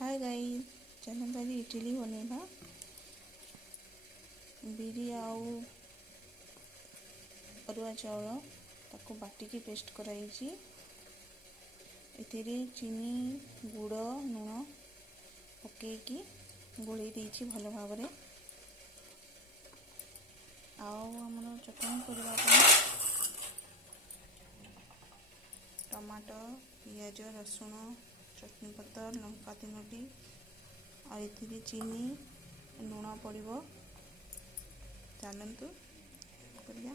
Hi guys, चलो आज इडली बनेबा। बिरी आउ अरुआ चाउल ताको बाटिकी पेस्ट कराइछि। एथिरे चीनी गुड़ लुण पकेकी गोलई देइछि भल भाबरे। आउ हमर चटनी करबा टमाटो पियाज रसुण चटनी पत्तर लंका 3टी आ एथिरे चीनी लुण पड़िबो। चलतु करिया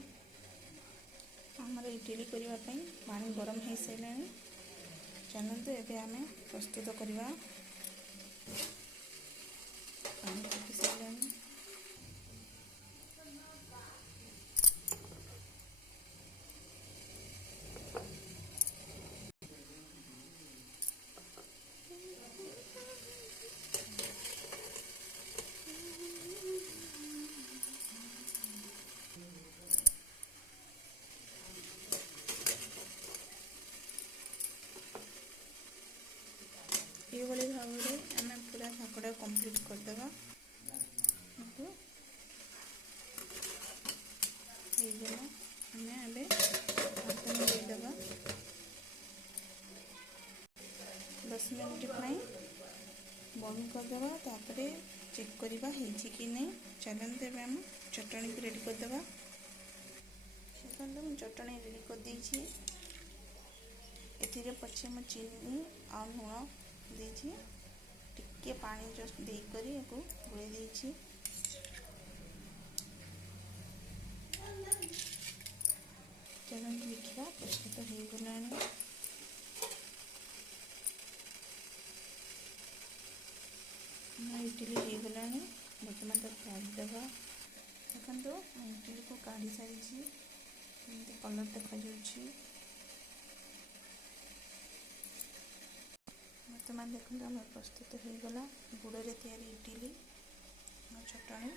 हमर इडली करबा पई पानी गरम हो सारे। चलतु एबे आमे प्रस्तुत करबा। पानी फुटी सारे ये भाव में आम पूरा ढाकटा कंप्लीट करदेगा। आम देदेगा 10 मिनट बंद करदेगा। तापर चेक करवा कि नहीं। चलते आम चटनी को रेडी करदेगा। देखो चटनी रेडी कर देछि। एथिरे पछे मु चीनी आ लुण देछि। टिके पानी जस्ट दे करी एको गोले देछि। चलो देखिए प्रस्तुत हो गलानी। इडली हो गलानी। बर्तमान तो काढ़ी देवा। देखो इडली को काढ़ी सारी कलर देखा जाउछि। बर्तमान देखो आम प्रस्तुत हो गला गुड़ रे तैयारी इडली चटनी।